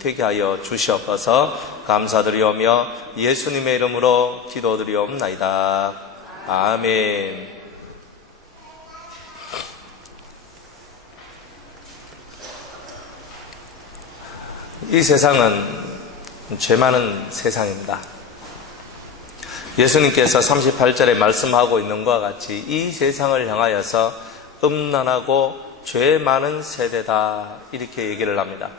되게 하여 주시옵소서. 감사드리오며 예수님의 이름으로 기도드리옵나이다. 아멘. 이 세상은 죄 많은 세상입니다. 예수님께서 38절에 말씀하고 있는 것과 같이 이 세상을 향하여서 음란하고 죄 많은 세대다, 이렇게 얘기를 합니다.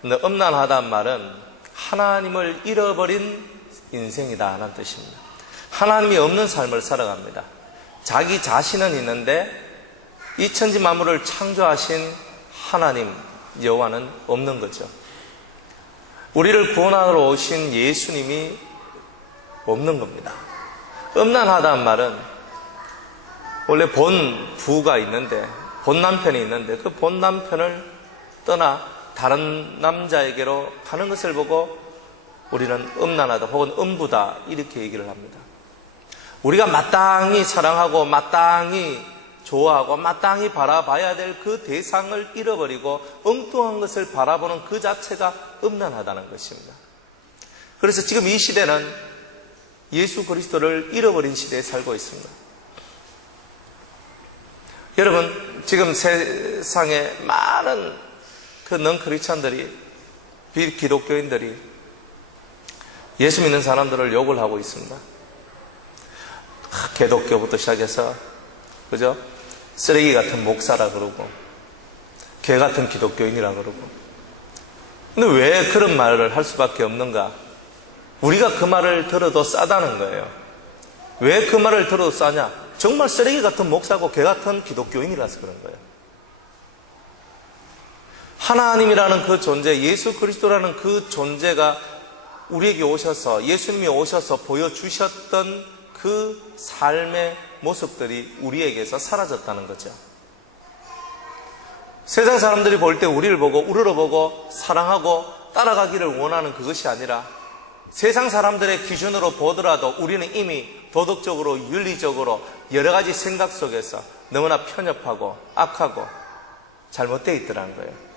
근데 음란하다는 말은 하나님을 잃어버린 인생이다 하는 뜻입니다. 하나님이 없는 삶을 살아갑니다. 자기 자신은 있는데 이 천지 만물을 창조하신 하나님 여호와는 없는 거죠. 우리를 구원하러 오신 예수님이 없는 겁니다. 음란하다는 말은 원래 본 부가 있는데, 본 남편이 있는데 그 본 남편을 떠나 다른 남자에게로 가는 것을 보고 우리는 음란하다 혹은 음부다, 이렇게 얘기를 합니다. 우리가 마땅히 사랑하고 마땅히 좋아하고 마땅히 바라봐야 될 그 대상을 잃어버리고 엉뚱한 것을 바라보는 그 자체가 음란하다는 것입니다. 그래서 지금 이 시대는 예수 그리스도를 잃어버린 시대에 살고 있습니다. 여러분, 지금 세상에 많은 그 넌크리스천들이, 비기독교인들이 예수 믿는 사람들을 욕을 하고 있습니다. 개독교부터 시작해서, 그죠? 쓰레기 같은 목사라 그러고, 개 같은 기독교인이라 그러고. 근데 왜 그런 말을 할 수밖에 없는가? 우리가 그 말을 들어도 싸다는 거예요. 왜 그 말을 들어도 싸냐? 정말 쓰레기 같은 목사고 개 같은 기독교인이라서 그런 거예요. 하나님이라는 그 존재, 예수 그리스도라는 그 존재가 우리에게 오셔서, 예수님이 오셔서 보여주셨던 그 삶의 모습들이 우리에게서 사라졌다는 거죠. 세상 사람들이 볼 때 우리를 보고 우러러보고 사랑하고 따라가기를 원하는 그것이 아니라 세상 사람들의 기준으로 보더라도 우리는 이미 도덕적으로, 윤리적으로 여러 가지 생각 속에서 너무나 편협하고 악하고 잘못되어 있더라는 거예요.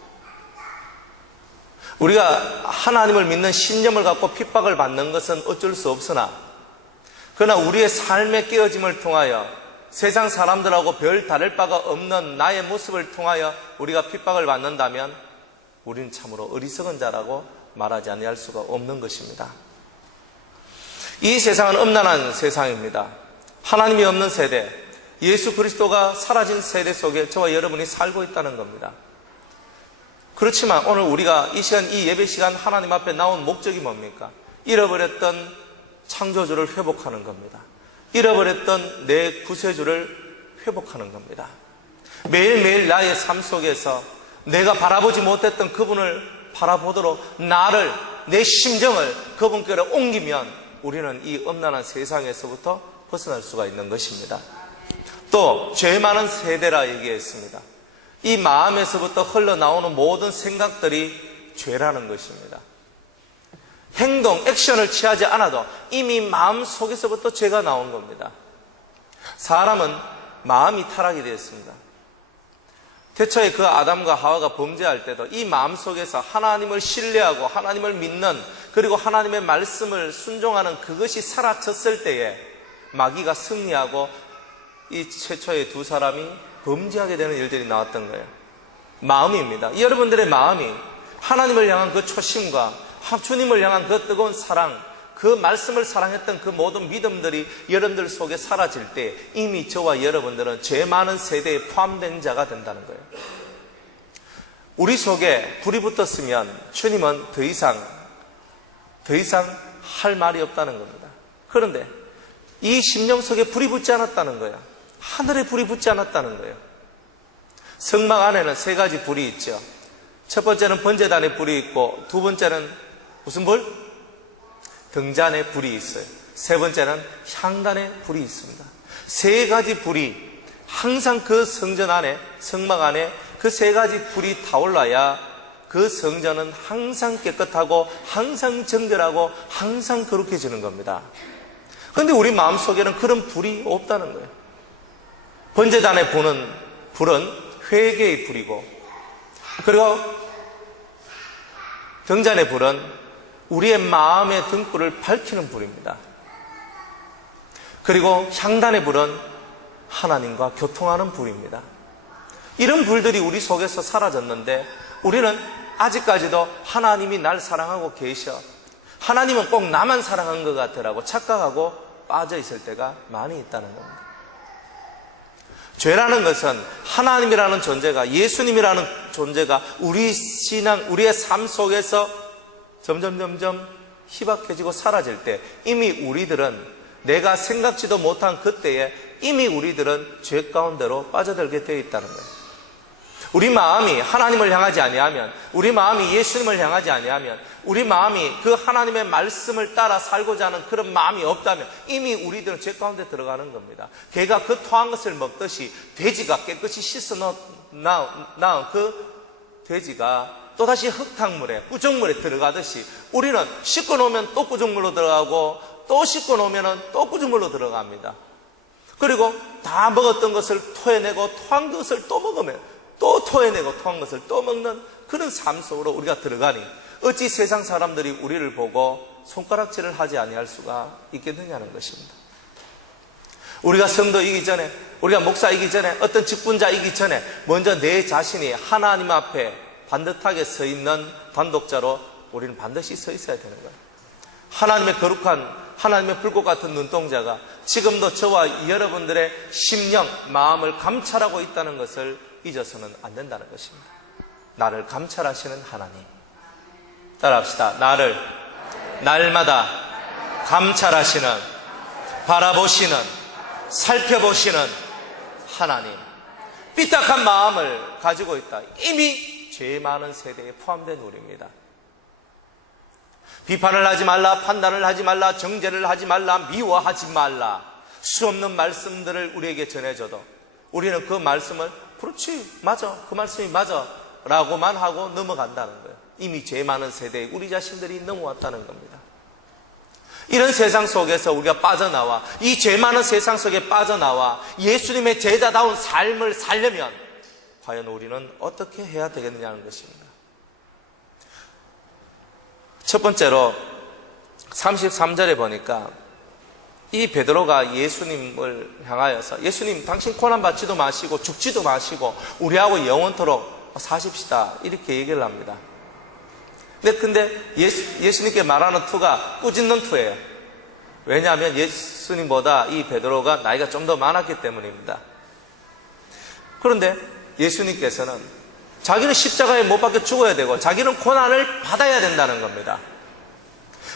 우리가 하나님을 믿는 신념을 갖고 핍박을 받는 것은 어쩔 수 없으나, 그러나 우리의 삶의 깨어짐을 통하여 세상 사람들하고 별 다를 바가 없는 나의 모습을 통하여 우리가 핍박을 받는다면 우리는 참으로 어리석은 자라고 말하지 아니할 수가 없는 것입니다. 이 세상은 음란한 세상입니다. 하나님이 없는 세대, 예수 그리스도가 사라진 세대 속에 저와 여러분이 살고 있다는 겁니다. 그렇지만 오늘 우리가 이 시간, 이 예배 시간 하나님 앞에 나온 목적이 뭡니까? 잃어버렸던 창조주를 회복하는 겁니다. 잃어버렸던 내 구세주를 회복하는 겁니다. 매일매일 나의 삶 속에서 내가 바라보지 못했던 그분을 바라보도록 나를, 내 심정을 그분께로 옮기면 우리는 이 음란한 세상에서부터 벗어날 수가 있는 것입니다. 또 죄 많은 세대라 얘기했습니다. 이 마음에서부터 흘러나오는 모든 생각들이 죄라는 것입니다. 행동, 액션을 취하지 않아도 이미 마음 속에서부터 죄가 나온 겁니다. 사람은 마음이 타락이 되었습니다. 태초에 그 아담과 하와가 범죄할 때도 이 마음 속에서 하나님을 신뢰하고 하나님을 믿는, 그리고 하나님의 말씀을 순종하는 그것이 사라졌을 때에 마귀가 승리하고 이 최초의 두 사람이 범죄하게 되는 일들이 나왔던 거예요. 마음입니다. 여러분들의 마음이 하나님을 향한 그 초심과 주님을 향한 그 뜨거운 사랑, 그 말씀을 사랑했던 그 모든 믿음들이 여러분들 속에 사라질 때 이미 저와 여러분들은 죄 많은 세대에 포함된 자가 된다는 거예요. 우리 속에 불이 붙었으면 주님은 더 이상 할 말이 없다는 겁니다. 그런데 이 심령 속에 불이 붙지 않았다는 거예요. 하늘에 불이 붙지 않았다는 거예요. 성막 안에는 세 가지 불이 있죠. 첫 번째는 번제단에 불이 있고, 두 번째는 무슨 불? 등잔에 불이 있어요. 세 번째는 향단에 불이 있습니다. 세 가지 불이 항상 그 성전 안에, 성막 안에 그 세 가지 불이 타올라야 그 성전은 항상 깨끗하고 항상 정결하고 항상 거룩해지는 겁니다. 그런데 우리 마음속에는 그런 불이 없다는 거예요. 번제단에 부는 불은 회개의 불이고, 그리고 등잔의 불은 우리의 마음의 등불을 밝히는 불입니다. 그리고 향단의 불은 하나님과 교통하는 불입니다. 이런 불들이 우리 속에서 사라졌는데 우리는 아직까지도 하나님이 날 사랑하고 계셔, 하나님은 꼭 나만 사랑한 것 같으라고 착각하고 빠져 있을 때가 많이 있다는 겁니다. 죄라는 것은 하나님이라는 존재가, 예수님이라는 존재가 우리 신앙, 우리의 삶 속에서 점점 희박해지고 사라질 때 이미 우리들은, 내가 생각지도 못한 그때에 이미 우리들은 죄 가운데로 빠져들게 되어 있다는 거예요. 우리 마음이 하나님을 향하지 아니하면, 우리 마음이 예수님을 향하지 아니하면, 우리 마음이 그 하나님의 말씀을 따라 살고자 하는 그런 마음이 없다면 이미 우리들은 죄 가운데 들어가는 겁니다. 개가 그 토한 것을 먹듯이 돼지가 깨끗이 씻어 낳은 그 돼지가 또다시 흙탕물에, 꾸정물에 들어가듯이 우리는 씻고 놓으면 또 꾸정물로 들어가고 또 씻고 놓으면 또 꾸정물로 들어갑니다. 그리고 다 먹었던 것을 토해내고 토한 것을 또 먹으면 또 토해내고 토한 것을 또 먹는 그런 삶 속으로 우리가 들어가니 어찌 세상 사람들이 우리를 보고 손가락질을 하지 아니할 수가 있겠느냐는 것입니다. 우리가 성도이기 전에, 우리가 목사이기 전에, 어떤 직분자이기 전에 먼저 내 자신이 하나님 앞에 반듯하게 서 있는 단독자로 우리는 반드시 서 있어야 되는 거예요. 하나님의 거룩한, 하나님의 불꽃 같은 눈동자가 지금도 저와 여러분들의 심령, 마음을 감찰하고 있다는 것을 잊어서는 안 된다는 것입니다. 나를 감찰하시는 하나님. 따라합시다. 나를 날마다 감찰하시는, 바라보시는, 살펴보시는 하나님. 삐딱한 마음을 가지고 있다. 이미 죄 많은 세대에 포함된 우리입니다. 비판을 하지 말라, 판단을 하지 말라, 정죄를 하지 말라, 미워하지 말라. 수없는 말씀들을 우리에게 전해줘도 우리는 그 말씀을 그렇지, 맞아, 그 말씀이 맞아 라고만 하고 넘어간다는 거예요. 이미 죄 많은 세대에 우리 자신들이 넘어왔다는 겁니다. 이런 세상 속에서 우리가 빠져나와, 이 죄 많은 세상 속에 빠져나와 예수님의 제자다운 삶을 살려면 과연 우리는 어떻게 해야 되겠느냐는 것입니다. 첫 번째로 33절에 보니까 이 베드로가 예수님을 향하여서, 예수님 당신 고난받지도 마시고 죽지도 마시고 우리하고 영원토록 사십시다, 이렇게 얘기를 합니다. 근데 예수님께 말하는 투가 꾸짖는 투예요. 왜냐하면 예수님보다 이 베드로가 나이가 좀 더 많았기 때문입니다. 그런데 예수님께서는 자기는 십자가에 못 박혀 죽어야 되고 자기는 고난을 받아야 된다는 겁니다.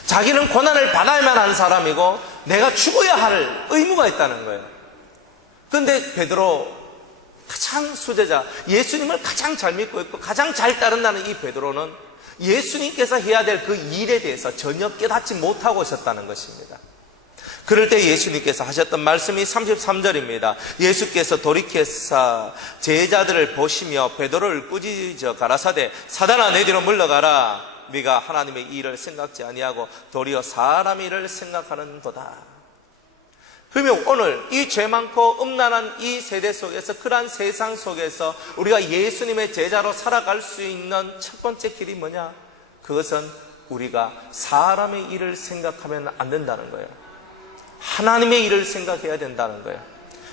자기는 고난을 받아야만 하는 사람이고 내가 죽어야 할 의무가 있다는 거예요. 그런데 베드로, 가장 수제자, 예수님을 가장 잘 믿고 있고 가장 잘 따른다는 이 베드로는 예수님께서 해야 될 그 일에 대해서 전혀 깨닫지 못하고 있었다는 것입니다. 그럴 때 예수님께서 하셨던 말씀이 33절입니다. 예수께서 돌이켜서 제자들을 보시며 베드로를 꾸짖어 가라사대, 사단아 내 뒤로 물러가라. 네가 하나님의 일을 생각지 아니하고 도리어 사람의 일을 생각하는도다. 그러면 오늘 이 죄 많고 음란한 이 세대 속에서, 그러한 세상 속에서 우리가 예수님의 제자로 살아갈 수 있는 첫 번째 길이 뭐냐? 그것은 우리가 사람의 일을 생각하면 안 된다는 거예요. 하나님의 일을 생각해야 된다는 거예요.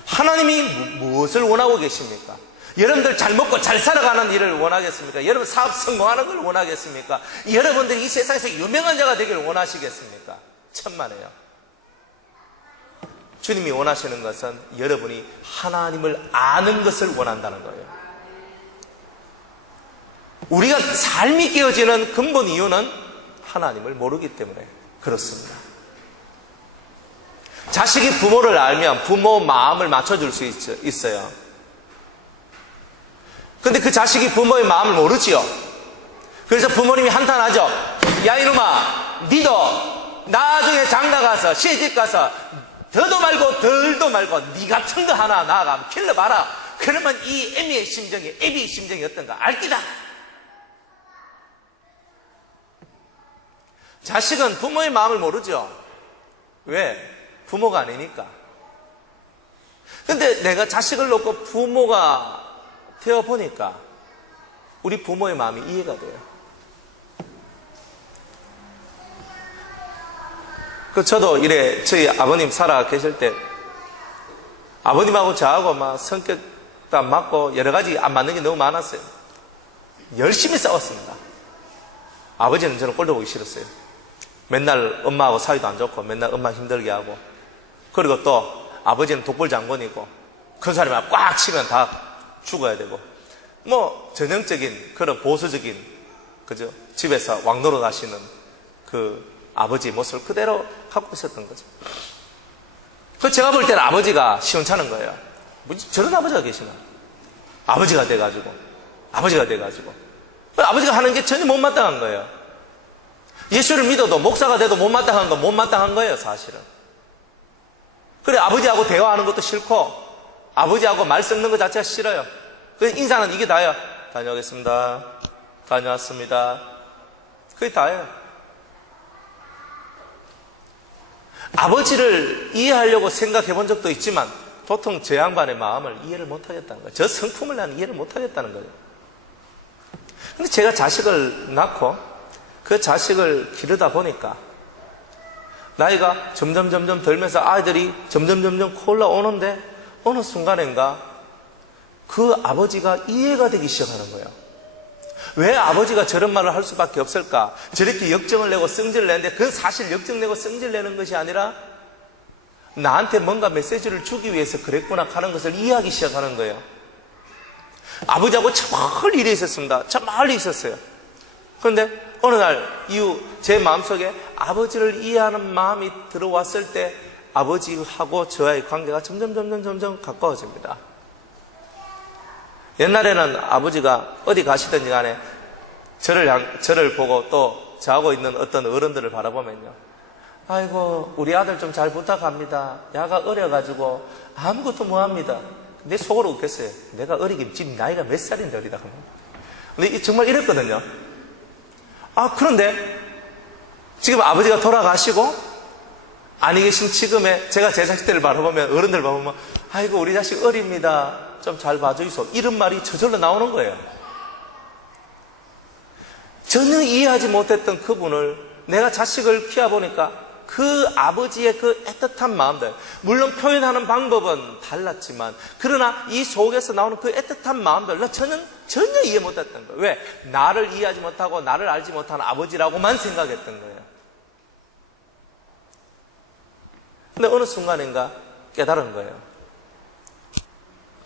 하나님이 무엇을 원하고 계십니까? 여러분들 잘 먹고 잘 살아가는 일을 원하겠습니까? 여러분 사업 성공하는 걸 원하겠습니까? 여러분들이 이 세상에서 유명한 자가 되기를 원하시겠습니까? 천만에요. 주님이 원하시는 것은 여러분이 하나님을 아는 것을 원한다는 거예요. 우리가 삶이 깨어지는 근본 이유는 하나님을 모르기 때문에 그렇습니다. 자식이 부모를 알면 부모 마음을 맞춰줄 수 있어요. 근데 그 자식이 부모의 마음을 모르지요. 그래서 부모님이 한탄하죠. 야 이놈아, 니도 나중에 장가가서 시집가서 더도 말고 덜도 말고 니 같은 거 하나 낳아가면 길러봐라. 그러면 이 애비의 심정이 어떤가 알기다. 자식은 부모의 마음을 모르죠. 왜? 부모가 아니니까. 근데 내가 자식을 놓고 부모가 되어보니까 우리 부모의 마음이 이해가 돼요. 저도 이래 저희 아버님 살아 계실 때 아버님하고 저하고 막 성격도 안 맞고 여러 가지 안 맞는 게 너무 많았어요. 열심히 싸웠습니다. 아버지는 저는 꼴도 보기 싫었어요. 맨날 엄마하고 사이도 안 좋고 맨날 엄마 힘들게 하고, 그리고 또 아버지는 독불 장군이고 큰 사람이 꽉 치면 다 죽어야 되고, 뭐 전형적인 그런 보수적인 그죠, 집에서 왕노릇 하시는 그 아버지 모습을 그대로 갖고 있었던 거죠. 그 제가 볼 때는 아버지가 시원찮은 거예요. 뭐 저런 아버지가 계시나? 아버지가 돼가지고 아버지가 하는 게 전혀 못마땅한 거예요. 예수를 믿어도 목사가 돼도 못마땅한 건 못마땅한 거예요, 사실은. 그래, 아버지하고 대화하는 것도 싫고 아버지하고 말 섞는 것 자체가 싫어요. 그래서 인사는 이게 다예요. 다녀오겠습니다. 다녀왔습니다. 그게 다예요. 아버지를 이해하려고 생각해 본 적도 있지만 도통 제 양반의 마음을 이해를 못 하겠다는 거예요. 저 성품을 나는 이해를 못 하겠다는 거예요. 근데 제가 자식을 낳고 그 자식을 기르다 보니까 나이가 점점 들면서 아이들이 점점 올라오는데 어느 순간인가 그 아버지가 이해가 되기 시작하는 거예요. 왜 아버지가 저런 말을 할 수밖에 없을까? 저렇게 역정을 내고 성질을 내는데 그건 사실 역정 내고 성질 내는 것이 아니라 나한테 뭔가 메시지를 주기 위해서 그랬구나 하는 것을 이해하기 시작하는 거예요. 아버지하고 참 멀리 일이 있었습니다. 참 멀리 있었어요. 그런데 어느 날 이후 제 마음속에 아버지를 이해하는 마음이 들어왔을 때 아버지하고 저와의 관계가 점점 가까워집니다. 옛날에는 아버지가 어디 가시든지 간에 저를 보고 또 저하고 있는 어떤 어른들을 바라보면요, 아이고 우리 아들 좀 잘 부탁합니다. 야가 어려가지고 아무것도 못합니다. 내 속으로 웃겠어요. 내가 어리긴 지금 나이가 몇 살인데 어리다. 근데 정말 이랬거든요. 그런데 지금 아버지가 돌아가시고 아니 계신 지금의 제가 제 자식들을 바라보면, 어른들 바라보면 아이고 우리 자식 어립니다. 좀 잘 봐주이소. 이런 말이 저절로 나오는 거예요. 전혀 이해하지 못했던 그분을 내가 자식을 키워보니까 그 아버지의 그 애틋한 마음들, 물론 표현하는 방법은 달랐지만 그러나 이 속에서 나오는 그 애틋한 마음들 나 전혀 이해 못했던 거예요. 왜? 나를 이해하지 못하고 나를 알지 못하는 아버지라고만 생각했던 거예요. 근데 어느 순간인가 깨달은 거예요.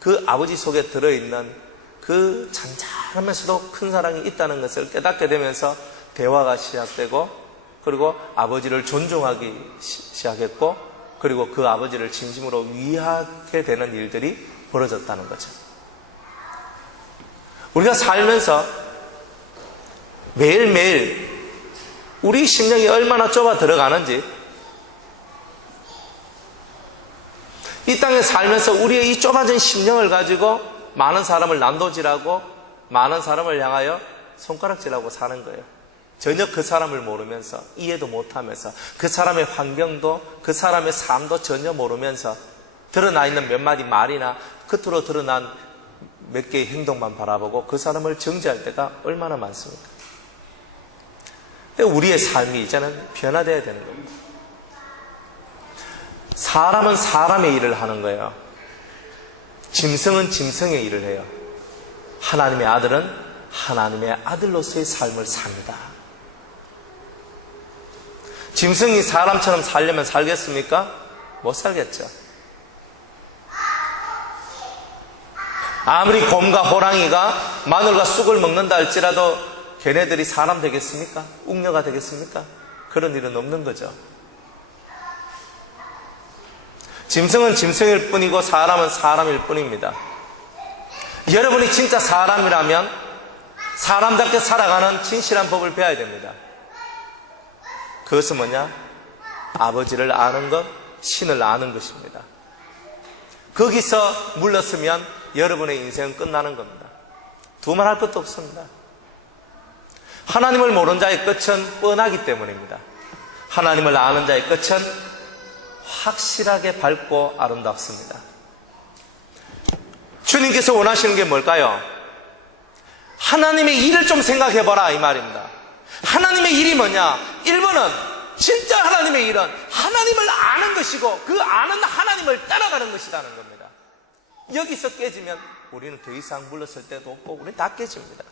그 아버지 속에 들어있는 그 잔잔하면서도 큰 사랑이 있다는 것을 깨닫게 되면서 대화가 시작되고, 그리고 아버지를 존중하기 시작했고, 그리고 그 아버지를 진심으로 위하게 되는 일들이 벌어졌다는 거죠. 우리가 살면서 매일매일 우리 심령이 얼마나 좁아 들어가는지, 이 땅에 살면서 우리의 이 좁아진 심령을 가지고 많은 사람을 난도질하고 많은 사람을 향하여 손가락질하고 사는 거예요. 전혀 그 사람을 모르면서, 이해도 못하면서, 그 사람의 환경도 그 사람의 삶도 전혀 모르면서 드러나 있는 몇 마디 말이나 겉으로 드러난 몇 개의 행동만 바라보고 그 사람을 정죄할 때가 얼마나 많습니까? 우리의 삶이 이제는 변화되어야 되는 겁니다. 사람은 사람의 일을 하는 거예요. 짐승은 짐승의 일을 해요. 하나님의 아들은 하나님의 아들로서의 삶을 삽니다. 짐승이 사람처럼 살려면 살겠습니까? 못 살겠죠. 아무리 곰과 호랑이가 마늘과 쑥을 먹는다 할지라도 걔네들이 사람 되겠습니까? 웅녀가 되겠습니까? 그런 일은 없는 거죠. 짐승은 짐승일 뿐이고 사람은 사람일 뿐입니다. 여러분이 진짜 사람이라면 사람답게 살아가는 진실한 법을 배워야 됩니다. 그것은 뭐냐? 아버지를 아는 것, 신을 아는 것입니다. 거기서 물렀으면 여러분의 인생은 끝나는 겁니다. 두말할 것도 없습니다. 하나님을 모르는 자의 끝은 뻔하기 때문입니다. 하나님을 아는 자의 끝은 확실하게 밝고 아름답습니다. 주님께서 원하시는 게 뭘까요? 하나님의 일을 좀 생각해봐라 이 말입니다. 하나님의 일이 뭐냐? 1번은 진짜 하나님의 일은 하나님을 아는 것이고 그 아는 하나님을 따라가는 것이라는 겁니다. 여기서 깨지면 우리는 더 이상 물러설 때도 없고 우리는 다 깨집니다.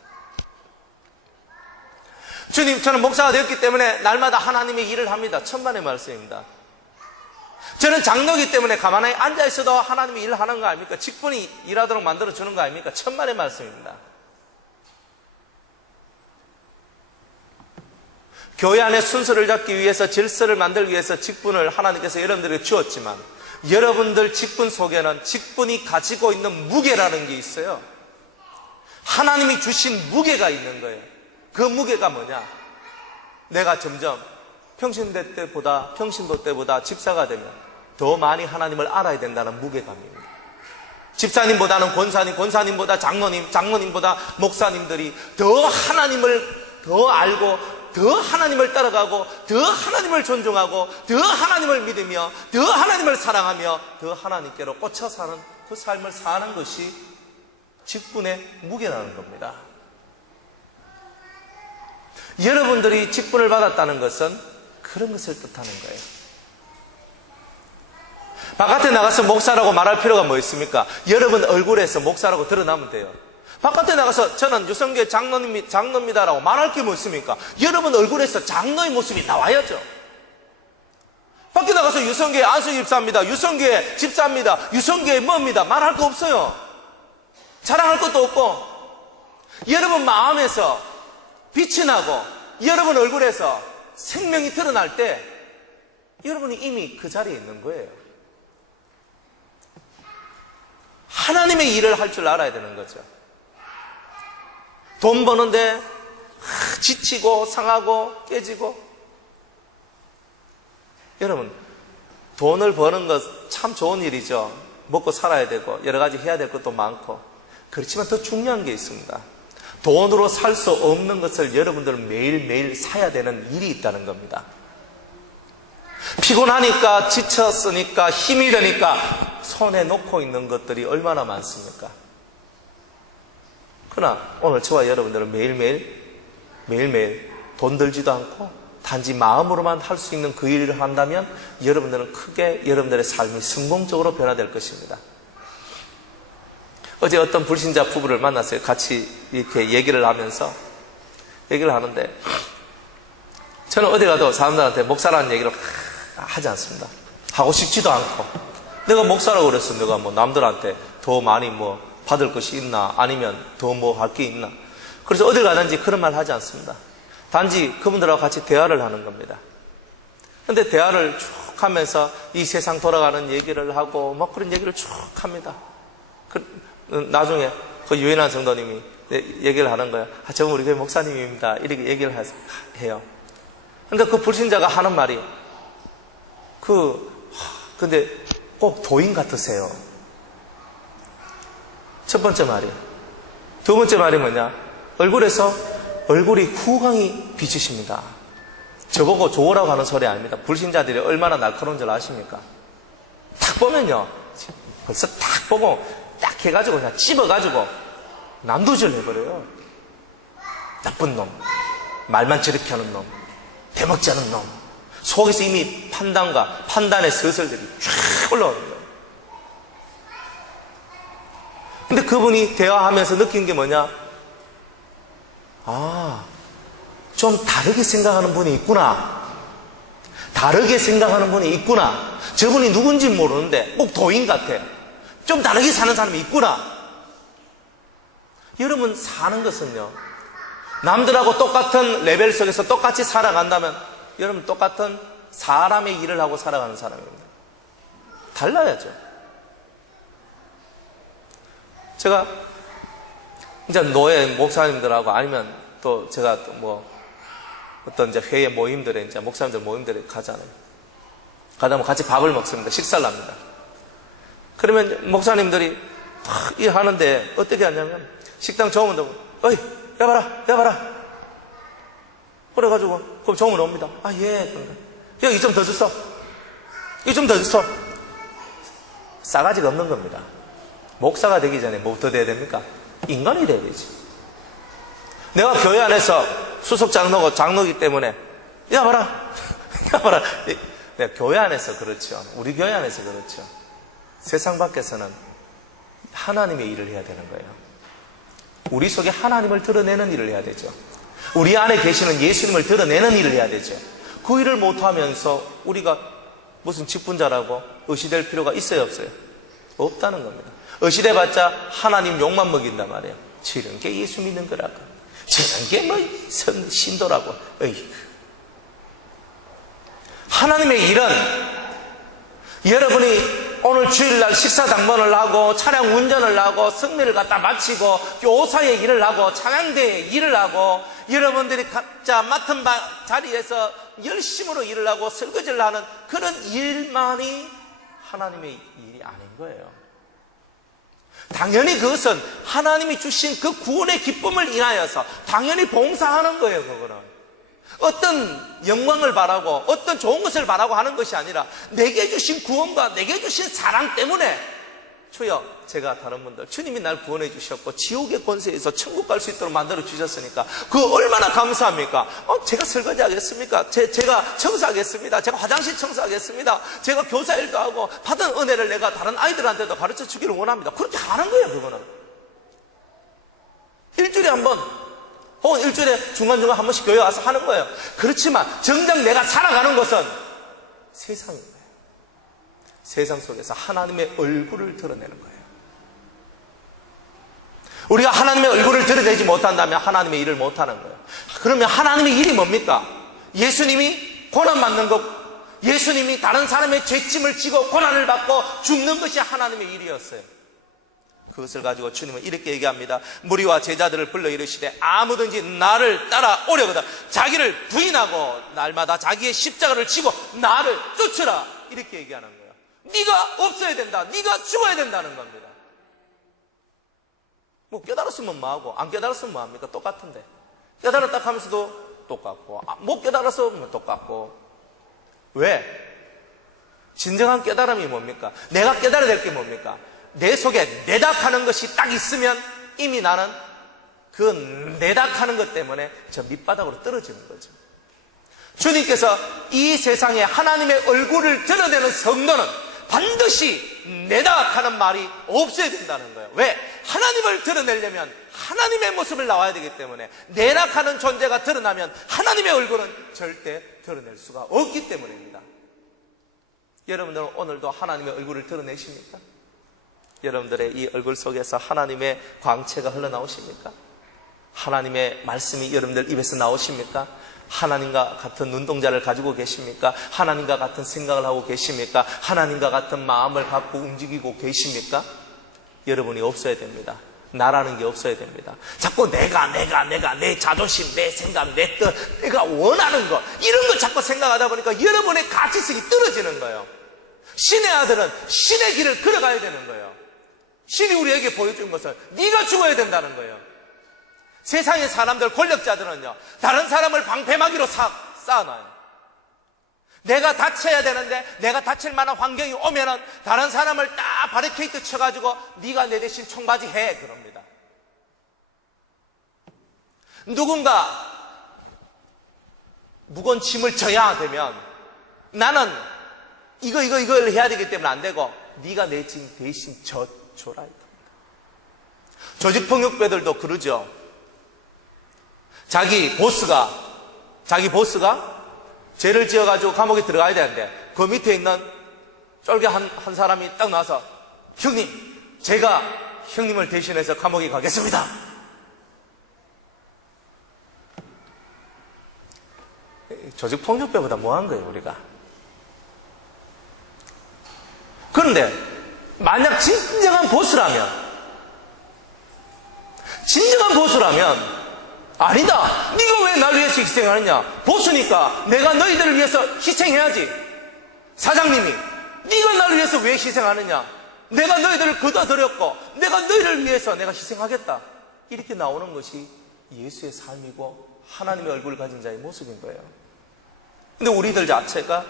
주님, 저는 목사가 되었기 때문에 날마다 하나님의 일을 합니다. 천만의 말씀입니다. 저는 장로이기 때문에 가만히 앉아있어도 하나님의 일을 하는 거 아닙니까? 직분이 일하도록 만들어주는 거 아닙니까? 천만의 말씀입니다. 교회 안에 순서를 잡기 위해서, 질서를 만들기 위해서 직분을 하나님께서 여러분들에게 주었지만 여러분들 직분 속에는 직분이 가지고 있는 무게라는 게 있어요. 하나님이 주신 무게가 있는 거예요. 그 무게가 뭐냐? 내가 점점 평신도 때보다 집사가 되면 더 많이 하나님을 알아야 된다는 무게감입니다. 집사님보다는 권사님보다 장로님보다 목사님들이 더 하나님을 더 알고 더 하나님을 따라가고 더 하나님을 존중하고 더 하나님을 믿으며 더 하나님을 사랑하며 더 하나님께로 꽂혀 사는 그 삶을 사는 것이 직분의 무게라는 겁니다. 여러분들이 직분을 받았다는 것은 그런 것을 뜻하는 거예요. 바깥에 나가서 목사라고 말할 필요가 뭐 있습니까? 여러분 얼굴에서 목사라고 드러나면 돼요. 바깥에 나가서 저는 유성교회 장로입니다라고 말할 게 뭐 있습니까? 여러분 얼굴에서 장로의 모습이 나와야죠. 밖에 나가서 유성교회 안수 집사입니다, 유성교회 집사입니다, 유성교회 뭐입니다 말할 거 없어요. 자랑할 것도 없고 여러분 마음에서 빛이 나고 여러분 얼굴에서 생명이 드러날 때 여러분이 이미 그 자리에 있는 거예요. 하나님의 일을 할 줄 알아야 되는 거죠. 돈 버는데 지치고 상하고 깨지고. 여러분, 돈을 버는 것 참 좋은 일이죠. 먹고 살아야 되고 여러 가지 해야 될 것도 많고. 그렇지만 더 중요한 게 있습니다. 돈으로 살 수 없는 것을 여러분들은 매일매일 사야 되는 일이 있다는 겁니다. 피곤하니까, 지쳤으니까, 힘이 드니까 손에 놓고 있는 것들이 얼마나 많습니까? 그러나 오늘 저와 여러분들은 매일매일 돈 들지도 않고 단지 마음으로만 할 수 있는 그 일을 한다면 여러분들은 크게 여러분들의 삶이 성공적으로 변화될 것입니다. 어제 어떤 불신자 부부를 만났어요. 같이 이렇게 얘기를 하면서 얘기를 하는데 저는 어디 가도 사람들한테 목사라는 얘기를 하지 않습니다. 하고 싶지도 않고 내가 목사라고 그랬어. 내가 뭐 남들한테 더 많이 뭐 받을 것이 있나 아니면 더 뭐 할 게 있나. 그래서 어딜 가든지 그런 말 하지 않습니다. 단지 그분들하고 같이 대화를 하는 겁니다. 근데 대화를 쭉 하면서 이 세상 돌아가는 얘기를 하고 막 그런 얘기를 쭉 합니다. 나중에 그 유인한 성도님이 얘기를 하는 거예요. 저는 우리 교회 목사님입니다. 이렇게 얘기를 해요. 그러니까 그 불신자가 하는 말이 근데 꼭 도인 같으세요. 첫 번째 말이에요. 두 번째 말이 뭐냐? 얼굴이 후광이 비치십니다. 저보고 좋으라고 하는 소리 아닙니다. 불신자들이 얼마나 날카로운 줄 아십니까? 딱 보면요. 벌써 딱 보고 딱 해가지고 그냥 찝어가지고 난도질 해버려요. 나쁜 놈, 말만 저렇게 하는 놈, 대먹지 않은 놈. 속에서 이미 판단의 서슬들이 쫙 올라오는 거예요. 근데 그분이 대화하면서 느낀 게 뭐냐? 좀 다르게 생각하는 분이 있구나. 다르게 생각하는 분이 있구나. 저분이 누군지 모르는데 꼭 도인 같아. 좀 다르게 사는 사람이 있구나. 여러분 사는 것은요, 남들하고 똑같은 레벨 속에서 똑같이 살아간다면 여러분 똑같은 사람의 일을 하고 살아가는 사람입니다. 달라야죠. 제가 이제 노예 목사님들하고 아니면 또 제가 뭐 어떤 이제 회의 모임들에 이제 목사님들 모임들에 가잖아요. 가다 보면 같이 밥을 먹습니다. 식사를 합니다. 그러면 목사님들이 막 일하는데 어떻게 하냐면 식당 정원도 어이 야봐라 그래가지고 그럼 정원 옵니다. 예. 여기 좀 더 줬어. 이 좀 더 줬어. 싸가지가 없는 겁니다. 목사가 되기 전에 뭐부터 돼야 됩니까? 인간이 돼야 되지. 내가 교회 안에서 수석 장로고 장로이기 때문에 야 봐라 교회 안에서 그렇죠. 우리 교회 안에서 그렇죠. 세상 밖에서는 하나님의 일을 해야 되는 거예요. 우리 속에 하나님을 드러내는 일을 해야 되죠. 우리 안에 계시는 예수님을 드러내는 일을 해야 되죠. 그 일을 못하면서 우리가 무슨 직분자라고 의시될 필요가 있어요, 없어요? 없다는 겁니다. 의시돼봤자 하나님 욕만 먹인단 말이에요. 저런 게 예수 믿는 거라고, 저런 게 뭐 신도라고. 어이구. 하나님의 일은 여러분이 오늘 주일날 식사 당번을 하고 차량 운전을 하고 성례를 갖다 마치고 교사의 일을 하고 찬양대의 일을 하고 여러분들이 각자 맡은 자리에서 열심으로 일을 하고 설거지를 하는 그런 일만이 하나님의 일이 아닌 거예요. 당연히 그것은 하나님이 주신 그 구원의 기쁨을 인하여서 당연히 봉사하는 거예요. 그거는 어떤 영광을 바라고 어떤 좋은 것을 바라고 하는 것이 아니라 내게 주신 구원과 내게 주신 사랑 때문에, 주여, 제가 다른 분들 주님이 날 구원해 주셨고 지옥의 권세에서 천국 갈 수 있도록 만들어 주셨으니까 그 얼마나 감사합니까? 제가 설거지 하겠습니까? 제가 청소하겠습니다. 제가 화장실 청소하겠습니다. 제가 교사 일도 하고 받은 은혜를 내가 다른 아이들한테도 가르쳐 주기를 원합니다. 그렇게 하는 거예요. 그거는 일주일에 한 번 혹은 일주일에 중간중간 한 번씩 교회 와서 하는 거예요. 그렇지만 정작 내가 살아가는 것은 세상인 거예요. 세상 속에서 하나님의 얼굴을 드러내는 거예요. 우리가 하나님의 얼굴을 드러내지 못한다면 하나님의 일을 못하는 거예요. 그러면 하나님의 일이 뭡니까? 예수님이 고난받는 것, 예수님이 다른 사람의 죄짐을 지고 고난을 받고 죽는 것이 하나님의 일이었어요. 그것을 가지고 주님은 이렇게 얘기합니다. 무리와 제자들을 불러 이르시되 아무든지 나를 따라오려거든 자기를 부인하고 날마다 자기의 십자가를 지고 나를 쫓으라, 이렇게 얘기하는 거예요. 네가 없어야 된다, 네가 죽어야 된다는 겁니다. 뭐 깨달았으면 뭐하고 안 깨달았으면 뭐합니까? 똑같은데. 깨달았다 하면서도 똑같고 못 깨달아서 뭐 똑같고. 왜? 진정한 깨달음이 뭡니까? 내가 깨달아야 될 게 뭡니까? 내 속에 내닥하는 것이 딱 있으면 이미 나는 그 내닥하는 것 때문에 저 밑바닥으로 떨어지는 거죠. 주님께서 이 세상에 하나님의 얼굴을 드러내는 성도는 반드시 내닥하는 말이 없어야 된다는 거예요. 왜? 하나님을 드러내려면 하나님의 모습을 나와야 되기 때문에 내락하는 존재가 드러나면 하나님의 얼굴은 절대 드러낼 수가 없기 때문입니다. 여러분들은 오늘도 하나님의 얼굴을 드러내십니까? 여러분들의 이 얼굴 속에서 하나님의 광채가 흘러나오십니까? 하나님의 말씀이 여러분들 입에서 나오십니까? 하나님과 같은 눈동자를 가지고 계십니까? 하나님과 같은 생각을 하고 계십니까? 하나님과 같은 마음을 갖고 움직이고 계십니까? 여러분이 없어야 됩니다. 나라는 게 없어야 됩니다. 자꾸 내가 내 자존심, 내 생각, 내 뜻, 내가 원하는 것, 이런 걸 자꾸 생각하다 보니까 여러분의 가치성이 떨어지는 거예요. 신의 아들은 신의 길을 걸어가야 되는 거예요. 신이 우리에게 보여준 것은 네가 죽어야 된다는 거예요. 세상의 사람들, 권력자들은요, 다른 사람을 방패막이로 쌓아놔요. 내가 다쳐야 되는데 내가 다칠 만한 환경이 오면은 다른 사람을 딱 바리케이트 쳐가지고 네가 내 대신 총바지 해, 그럽니다. 누군가 무거운 짐을 져야 되면 나는 이걸 해야 되기 때문에 안 되고 네가 내 짐 대신 줘라. 조직폭력배들도 그러죠. 자기 보스가 죄를 지어가지고 감옥에 들어가야 되는데 그 밑에 있는 쫄개 한 사람이 딱 나와서 형님, 제가 형님을 대신해서 감옥에 가겠습니다. 조직폭력배보다 뭐한 거예요, 우리가? 그런데 만약 진정한 보스라면 아니다, 네가 왜 날 위해서 희생하느냐? 보스니까 내가 너희들을 위해서 희생해야지. 사장님이 네가 나를 위해서 왜 희생하느냐? 내가 너희들을 거둬들였고 내가 너희를 위해서 내가 희생하겠다. 이렇게 나오는 것이 예수의 삶이고 하나님의 얼굴을 가진 자의 모습인 거예요. 근데 우리들 자체가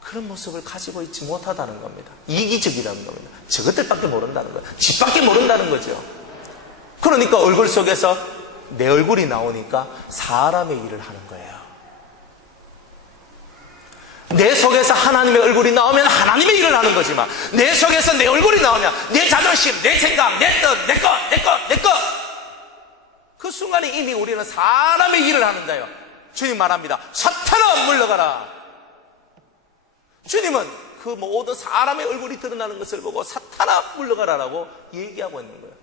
그런 모습을 가지고 있지 못하다는 겁니다. 이기적이라는 겁니다. 저것들밖에 모른다는 거예요. 집밖에 모른다는 거죠. 그러니까 얼굴 속에서 내 얼굴이 나오니까 사람의 일을 하는 거예요. 내 속에서 하나님의 얼굴이 나오면 하나님의 일을 하는 거지만, 내 속에서 내 얼굴이 나오면 내 자존심, 내 생각, 내 뜻, 내 것, 그 순간에 이미 우리는 사람의 일을 하는 자예요. 주님 말합니다. 사탄아 물러가라. 주님은 그 모든 사람의 얼굴이 드러나는 것을 보고 사탄아 물러가라라고 얘기하고 있는 거예요.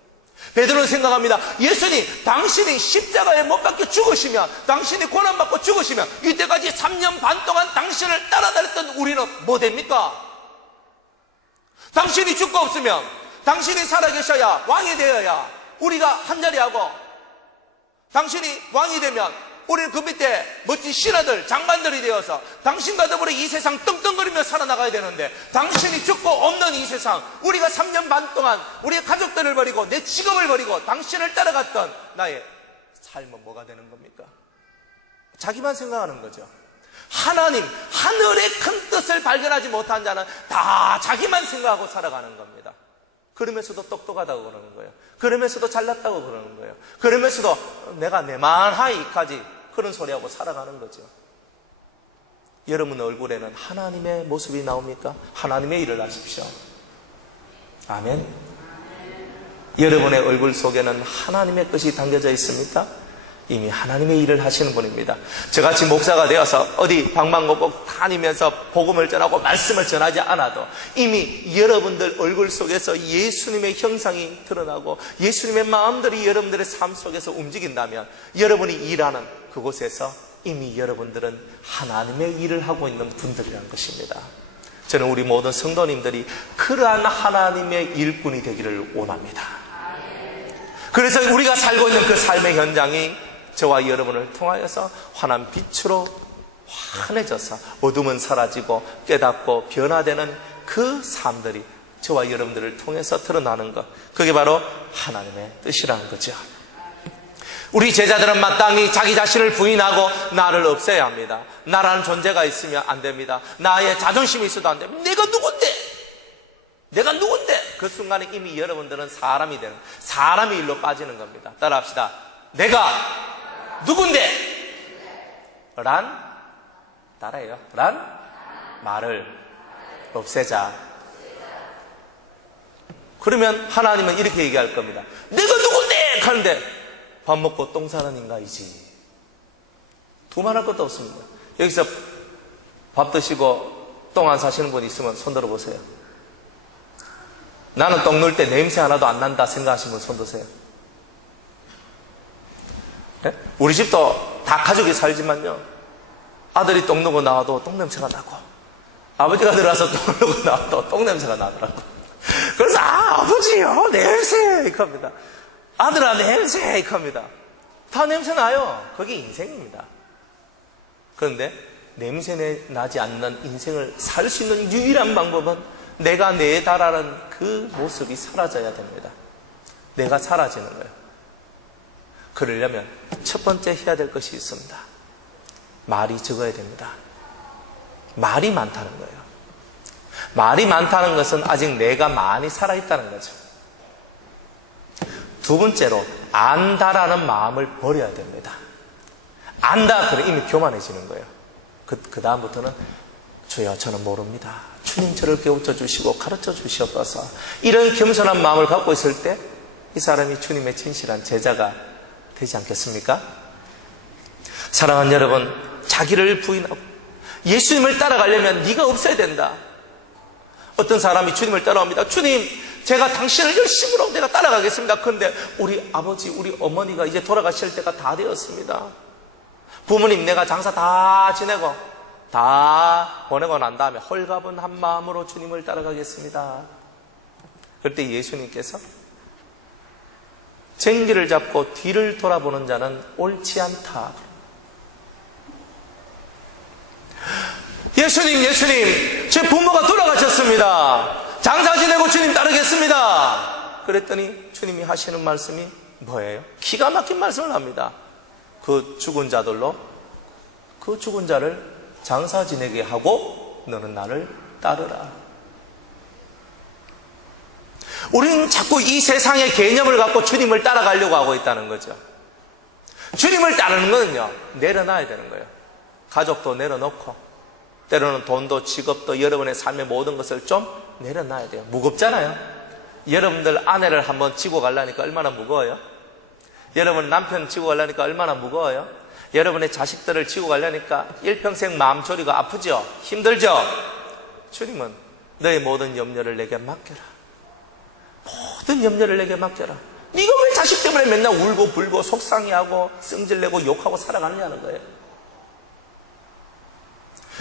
베드로는 생각합니다. 예수님, 당신이 십자가에 못 박혀 죽으시면, 당신이 고난받고 죽으시면 이때까지 3년 반 동안 당신을 따라다녔던 우리는 뭐 됩니까? 당신이 죽고 없으면, 당신이 살아계셔야, 왕이 되어야 우리가 한자리하고, 당신이 왕이 되면 우리는 그 밑에 멋진 신하들, 장관들이 되어서 당신과 더불어 이 세상 떵떵거리며 살아나가야 되는데, 당신이 죽고 없는 이 세상, 우리가 3년 반 동안 우리의 가족들을 버리고 내 직업을 버리고 당신을 따라갔던 나의 삶은 뭐가 되는 겁니까? 자기만 생각하는 거죠. 하나님, 하늘의 큰 뜻을 발견하지 못한 자는 다 자기만 생각하고 살아가는 겁니다. 그러면서도 똑똑하다고 그러는 거예요. 그러면서도 잘났다고 그러는 거예요. 그러면서도 내가 내만하이까지 그런 소리하고 살아가는 거죠. 여러분 얼굴에는 하나님의 모습이 나옵니까? 하나님의 일을 하십시오. 아멘. 여러분의 얼굴 속에는 하나님의 뜻이 담겨져 있습니까? 이미 하나님의 일을 하시는 분입니다. 저같이 목사가 되어서 어디 방방곡곡 다니면서 복음을 전하고 말씀을 전하지 않아도 이미 여러분들 얼굴 속에서 예수님의 형상이 드러나고 예수님의 마음들이 여러분들의 삶 속에서 움직인다면, 여러분이 일하는 그곳에서 이미 여러분들은 하나님의 일을 하고 있는 분들이라는 것입니다. 저는 우리 모든 성도님들이 그러한 하나님의 일꾼이 되기를 원합니다. 그래서 우리가 살고 있는 그 삶의 현장이 저와 여러분을 통하여서 환한 빛으로 환해져서 어둠은 사라지고 깨닫고 변화되는 그 삶들이 저와 여러분들을 통해서 드러나는 것, 그게 바로 하나님의 뜻이라는 거죠. 우리 제자들은 마땅히 자기 자신을 부인하고 나를 없애야 합니다. 나라는 존재가 있으면 안 됩니다. 나의 자존심이 있어도 안 됩니다. 내가 누군데? 그 순간에 이미 여러분들은 사람이 되는, 사람의 일로 빠지는 겁니다. 따라합시다. 내가 누군데? 따라해요. 말을 없애자. 그러면 하나님은 이렇게 얘기할 겁니다. 내가 누군데? 하는데 밥 먹고 똥 싸는 인간이지. 두말할 것도 없습니다. 여기서 밥 드시고 똥 안 싸시는 분 있으면 손 들어보세요. 나는 똥 넣을 때 냄새 하나도 안 난다 생각하시는 분 손 드세요. 네? 우리 집도 다 가족이 살지만요, 아들이 똥 누고 나와도 똥 냄새가 나고, 아버지가 들어와서 똥 누고 나와도 똥 냄새가 나더라고. 그래서 아버지요 냄새 이겁니다. 아들아 냄새 이겁니다. 다 냄새 나요. 그게 인생입니다. 그런데 냄새 나지 않는 인생을 살 수 있는 유일한 방법은 내가 내다라는 그 모습이 사라져야 됩니다. 내가 사라지는 거예요. 그러려면 첫 번째 해야 될 것이 있습니다. 말이 적어야 됩니다. 말이 많다는 거예요. 말이 많다는 것은 아직 내가 많이 살아있다는 거죠. 두 번째로 안다라는 마음을 버려야 됩니다. 안다 그러면 이미 교만해지는 거예요. 그 다음부터는 주여 저는 모릅니다. 주님 저를 깨우쳐 주시고 가르쳐 주시옵소서. 이런 겸손한 마음을 갖고 있을 때 이 사람이 주님의 진실한 제자가 되지 않겠습니까? 사랑하는 여러분, 자기를 부인하고 예수님을 따라가려면 네가 없어야 된다. 어떤 사람이 주님을 따라옵니다. 주님, 제가 당신을 열심으로 내가 따라가겠습니다. 그런데 우리 아버지, 우리 어머니가 이제 돌아가실 때가 다 되었습니다. 부모님 내가 장사 다 지내고 다 보내고 난 다음에 홀가분한 마음으로 주님을 따라가겠습니다. 그때 예수님께서 쟁기를 잡고 뒤를 돌아보는 자는 옳지 않다. 예수님, 제 부모가 돌아가셨습니다. 장사 지내고 주님 따르겠습니다. 그랬더니 주님이 하시는 말씀이 뭐예요? 기가 막힌 말씀을 합니다. 그 죽은 자들로 그 죽은 자를 장사 지내게 하고 너는 나를 따르라. 우리는 자꾸 이 세상의 개념을 갖고 주님을 따라가려고 하고 있다는 거죠. 주님을 따르는 거는요, 내려놔야 되는 거예요. 가족도 내려놓고 때로는 돈도 직업도 여러분의 삶의 모든 것을 좀 내려놔야 돼요. 무겁잖아요. 여러분들 아내를 한번 지고 가려니까 얼마나 무거워요? 여러분 남편 지고 가려니까 얼마나 무거워요? 여러분의 자식들을 지고 가려니까 일평생 마음 졸이가 아프죠? 힘들죠? 주님은 너의 모든 염려를 내게 맡겨라. 모든 염려를 내게 맡겨라. 네가 왜 자식 때문에 맨날 울고 불고 속상해하고 승질내고 욕하고 살아가느냐는 거예요.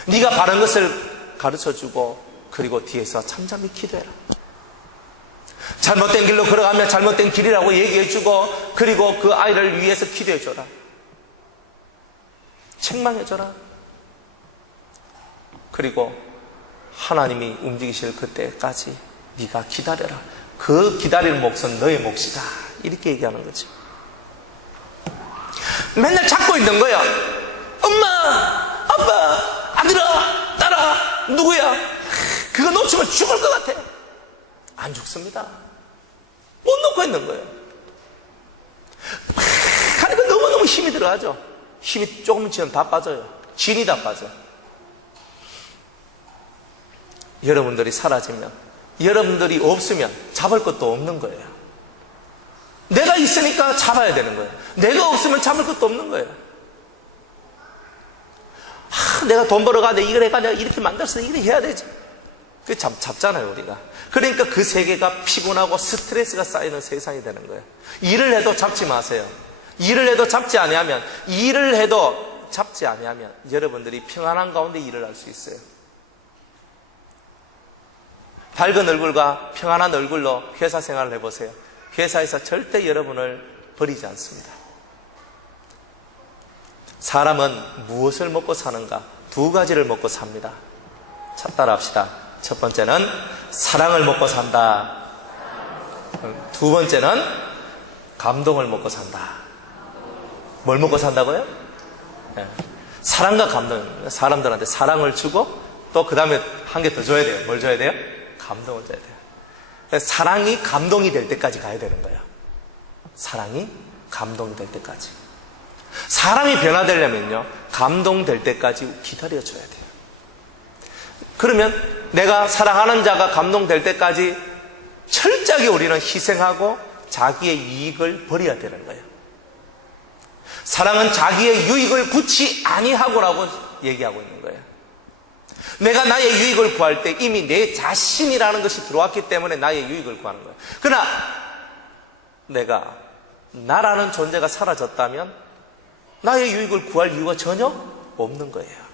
네가 바른 것을 가르쳐주고 그리고 뒤에서 잠잠히 기도해라. 잘못된 길로 걸어가면 잘못된 길이라고 얘기해주고 그리고 그 아이를 위해서 기도해줘라. 책망해줘라. 그리고 하나님이 움직이실 그때까지 네가 기다려라. 그 기다리는 몫은 너의 몫이다. 이렇게 얘기하는 거죠. 맨날 찾고 있는 거야. 엄마, 아빠, 아들아, 딸아, 누구야? 그거 놓치면 죽을 것 같아. 안 죽습니다. 못 놓고 있는 거예요. 하니까 너무너무 힘이 들어가죠. 힘이 조금 지면 다 빠져요. 진이 다 빠져. 여러분들이 사라지면, 여러분들이 없으면 잡을 것도 없는 거예요. 내가 있으니까 잡아야 되는 거예요. 내가 없으면 잡을 것도 없는 거예요. 내가 돈 벌어가, 내가 이걸 해가, 내가 이렇게 만들어서 이렇게 해야 되지. 그 잡잖아요, 우리가. 그러니까 그 세계가 피곤하고 스트레스가 쌓이는 세상이 되는 거예요. 일을 해도 잡지 마세요. 일을 해도 잡지 아니하면, 일을 해도 잡지 아니하면 여러분들이 평안한 가운데 일을 할 수 있어요. 밝은 얼굴과 평안한 얼굴로 회사 생활을 해보세요. 회사에서 절대 여러분을 버리지 않습니다. 사람은 무엇을 먹고 사는가? 두 가지를 먹고 삽니다. 자, 따라합시다. 첫 번째는 사랑을 먹고 산다. 두 번째는 감동을 먹고 산다. 뭘 먹고 산다고요? 네. 사랑과 감동. 사람들한테 사랑을 주고 또 그 다음에 한 개 더 줘야 돼요. 뭘 줘야 돼요? 감동을 줘야 돼요. 사랑이 감동이 될 때까지 가야 되는 거예요. 사랑이 감동이 될 때까지. 사람이 변화되려면요, 감동될 때까지 기다려줘야 돼요. 그러면 내가 사랑하는 자가 감동될 때까지 철저하게 우리는 희생하고 자기의 이익을 버려야 되는 거예요. 사랑은 자기의 유익을 구치 아니하고라고 얘기하고 있는 거예요. 내가 나의 유익을 구할 때 이미 내 자신이라는 것이 들어왔기 때문에 나의 유익을 구하는 거예요. 그러나 내가 나라는 존재가 사라졌다면 나의 유익을 구할 이유가 전혀 없는 거예요.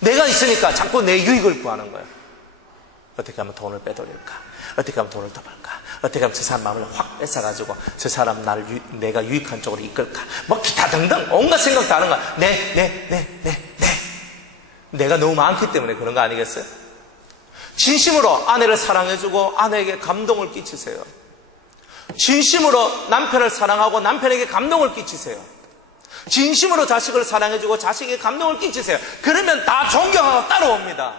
내가 있으니까 자꾸 내 유익을 구하는 거예요. 어떻게 하면 돈을 빼돌릴까? 어떻게 하면 돈을 더 벌까? 어떻게 하면 저 사람 마음을 확 뺏어가지고 저 사람 내가 유익한 쪽으로 이끌까? 뭐 기타 등등 온갖 생각 다 하는 거야. 내가 너무 많기 때문에 그런 거 아니겠어요? 진심으로 아내를 사랑해주고 아내에게 감동을 끼치세요. 진심으로 남편을 사랑하고 남편에게 감동을 끼치세요. 진심으로 자식을 사랑해주고 자식에게 감동을 끼치세요. 그러면 다 존경하고 따라옵니다.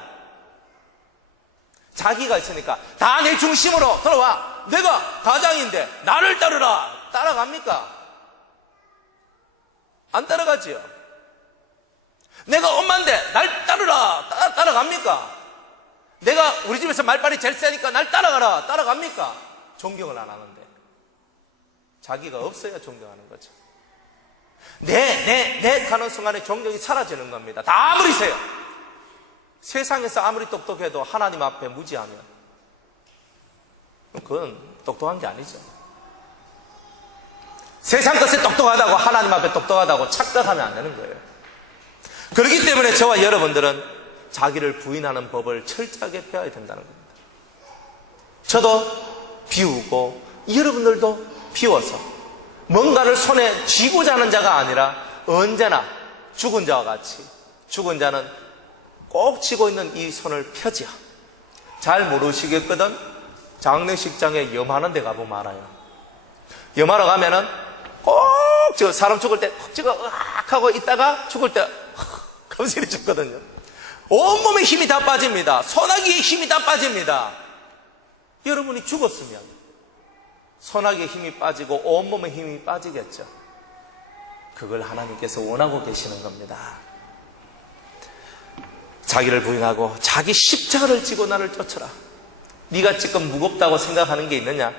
자기가 있으니까 다 내 중심으로 들어와. 내가 가장인데 나를 따르라. 따라갑니까? 안 따라가지요. 내가 엄마인데 날 따르라. 따라갑니까? 내가 우리 집에서 말빨이 제일 세니까 날 따라가라. 따라갑니까? 존경을 안 하는데. 자기가 없어야 존경하는 거죠. 네 하는 순간에 존경이 사라지는 겁니다. 다 버리세요. 세상에서 아무리 똑똑해도 하나님 앞에 무지하면 그건 똑똑한 게 아니죠. 세상 것에 똑똑하다고 하나님 앞에 똑똑하다고 착각하면 안 되는 거예요. 그렇기 때문에 저와 여러분들은 자기를 부인하는 법을 철저하게 배워야 된다는 겁니다. 저도 비우고 여러분들도 비워서 뭔가를 손에 쥐고자 하는 자가 아니라 언제나 죽은 자와 같이 죽은 자는 꼭 쥐고 있는 이 손을 펴지어. 잘 모르시겠거든 장례식장에 염하는 데 가보면 알아요. 염하러 가면은 꼭 저 사람 죽을 때 콕 찍어 으악 하고 있다가 죽을 때 검색이 죽거든요. 온몸에 힘이 다 빠집니다. 소나기에 힘이 다 빠집니다. 여러분이 죽었으면 소나기에 힘이 빠지고 온몸에 힘이 빠지겠죠. 그걸 하나님께서 원하고 계시는 겁니다. 자기를 부인하고 자기 십자가를 지고 나를 쫓아라. 네가 지금 무겁다고 생각하는 게 있느냐?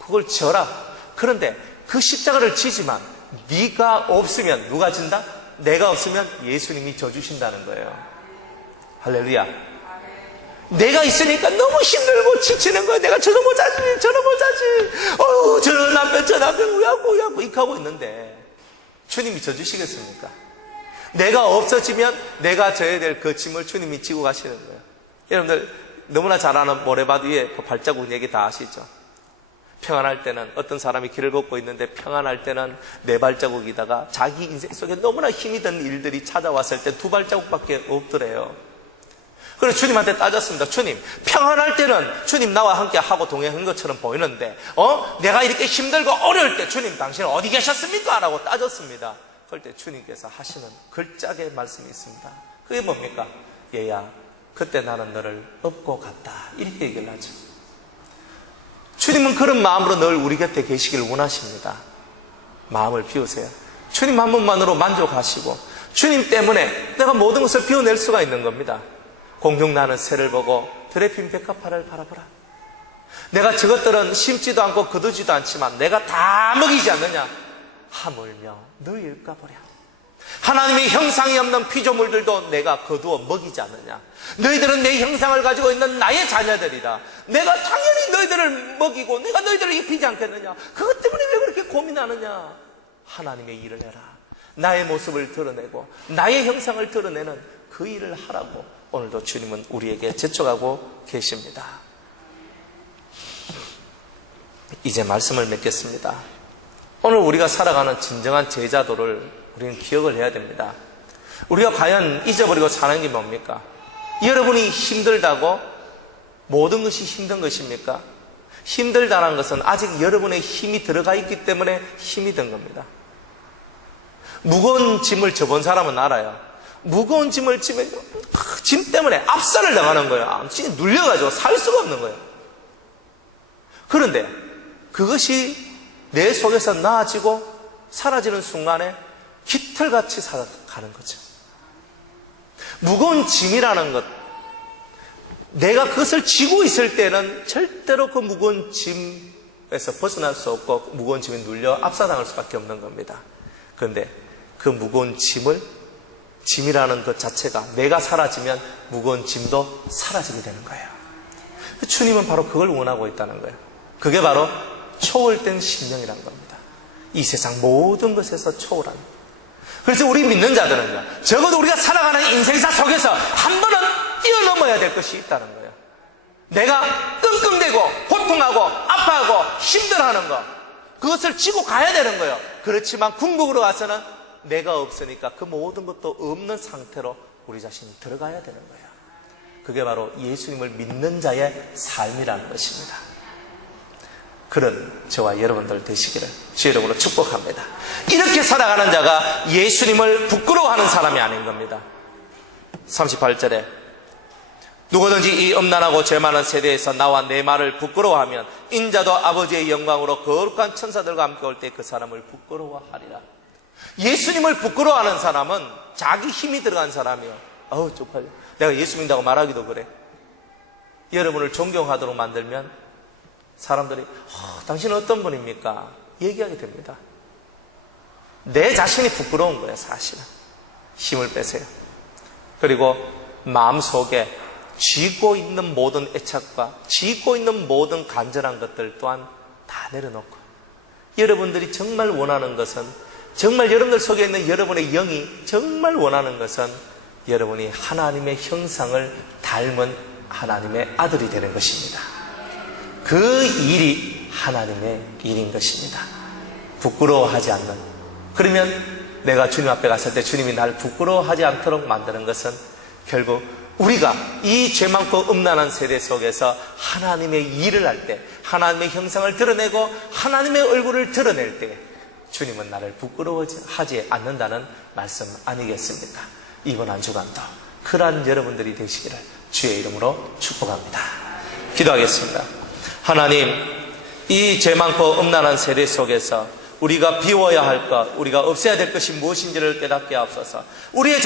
그걸 져라. 그런데 그 십자가를 지지만 네가 없으면 누가 진다? 내가 없으면 예수님이 져주신다는 거예요. 할렐루야. 내가 있으니까 너무 힘들고 지치는 거예요. 내가 저는 못하지. 저 남편 우야고 이렇게 하고 있는데 주님이 져주시겠습니까? 내가 없어지면 내가 져야 될 그 짐을 주님이 지고 가시는 거예요. 여러분들 너무나 잘 아는 모래밭 위에 그 발자국 얘기 다 아시죠? 평안할 때는 어떤 사람이 길을 걷고 있는데 평안할 때는 네 발자국이다가 자기 인생 속에 너무나 힘이 든 일들이 찾아왔을 때 두 발자국밖에 없더래요. 그래서 주님한테 따졌습니다. 주님, 평안할 때는 주님 나와 함께 하고 동행한 것처럼 보이는데 내가 이렇게 힘들고 어려울 때 주님 당신은 어디 계셨습니까? 라고 따졌습니다. 그럴 때 주님께서 하시는 글짝의 말씀이 있습니다. 그게 뭡니까? 얘야, 그때 나는 너를 업고 갔다. 이렇게 얘기를 하죠. 주님은 그런 마음으로 늘 우리 곁에 계시기를 원하십니다. 마음을 비우세요. 주님 한 분만으로 만족하시고 주님 때문에 내가 모든 것을 비워낼 수가 있는 겁니다. 공중 나는 새를 보고 들에 핀 백합화를 바라보라. 내가 저것들은 심지도 않고 거두지도 않지만 내가 다 먹이지 않느냐? 하물며 너희일까 보랴. 하나님의 형상이 없는 피조물들도 내가 거두어 먹이지 않느냐? 너희들은 내 형상을 가지고 있는 나의 자녀들이다. 내가 당연히 너희들을 먹이고 내가 너희들을 입히지 않겠느냐? 그것 때문에 왜 그렇게 고민하느냐? 하나님의 일을 해라. 나의 모습을 드러내고 나의 형상을 드러내는 그 일을 하라고 오늘도 주님은 우리에게 재촉하고 계십니다. 이제 말씀을 맺겠습니다. 오늘 우리가 살아가는 진정한 제자도를 우리는 기억을 해야 됩니다. 우리가 과연 잊어버리고 사는 게 뭡니까? 여러분이 힘들다고 모든 것이 힘든 것입니까? 힘들다는 것은 아직 여러분의 힘이 들어가 있기 때문에 힘이 든 겁니다. 무거운 짐을 져본 사람은 알아요. 무거운 짐을 지면 짐 때문에 압살을 당하는 거예요. 짐이 눌려가지고 살 수가 없는 거예요. 그런데 그것이 내 속에서 나아지고 사라지는 순간에 깃털같이 살아가는 거죠. 무거운 짐이라는 것, 내가 그것을 지고 있을 때는 절대로 그 무거운 짐에서 벗어날 수 없고 무거운 짐에 눌려 압사당할 수밖에 없는 겁니다. 그런데 그 무거운 짐이라는 것 자체가 내가 사라지면 무거운 짐도 사라지게 되는 거예요. 주님은 바로 그걸 원하고 있다는 거예요. 그게 바로 초월된 심령이라는 겁니다. 이 세상 모든 것에서 초월한. 그래서 우리 믿는 자들은요, 적어도 우리가 살아가는 인생사 속에서 한 번은 뛰어넘어야 될 것이 있다는 거예요. 내가 끙끙대고 고통하고 아파하고 힘들어하는 것, 그것을 지고 가야 되는 거예요. 그렇지만 궁극으로 가서는 내가 없으니까 그 모든 것도 없는 상태로 우리 자신이 들어가야 되는 거예요. 그게 바로 예수님을 믿는 자의 삶이라는 것입니다. 그런 저와 여러분들 되시기를 주의 이름으로 축복합니다. 이렇게 살아가는 자가 예수님을 부끄러워하는 사람이 아닌 겁니다. 38절에 누구든지 이 음란하고 죄 많은 세대에서 나와 내 말을 부끄러워하면 인자도 아버지의 영광으로 거룩한 천사들과 함께 올 때 그 사람을 부끄러워하리라. 예수님을 부끄러워하는 사람은 자기 힘이 들어간 사람이에요. 어우 쪽팔려. 내가 예수 믿는다고 말하기도 그래. 여러분을 존경하도록 만들면 사람들이 당신은 어떤 분입니까? 얘기하게 됩니다. 내 자신이 부끄러운 거예요. 사실은. 힘을 빼세요. 그리고 마음속에 쥐고 있는 모든 애착과 쥐고 있는 모든 간절한 것들 또한 다 내려놓고, 여러분들이 정말 원하는 것은, 정말 여러분들 속에 있는 여러분의 영이 정말 원하는 것은 여러분이 하나님의 형상을 닮은 하나님의 아들이 되는 것입니다. 그 일이 하나님의 일인 것입니다. 부끄러워하지 않는. 그러면 내가 주님 앞에 갔을 때 주님이 나를 부끄러워하지 않도록 만드는 것은 결국 우리가 이 죄 많고 음란한 세대 속에서 하나님의 일을 할 때, 하나님의 형상을 드러내고 하나님의 얼굴을 드러낼 때 주님은 나를 부끄러워하지 않는다는 말씀 아니겠습니까? 이번 한 주간도 그러한 여러분들이 되시기를 주의 이름으로 축복합니다. 기도하겠습니다. 하나님, 이 죄 많고 음란한 세대 속에서 우리가 비워야 할 것, 우리가 없애야 될 것이 무엇인지를 깨닫게 하옵소서. 우리의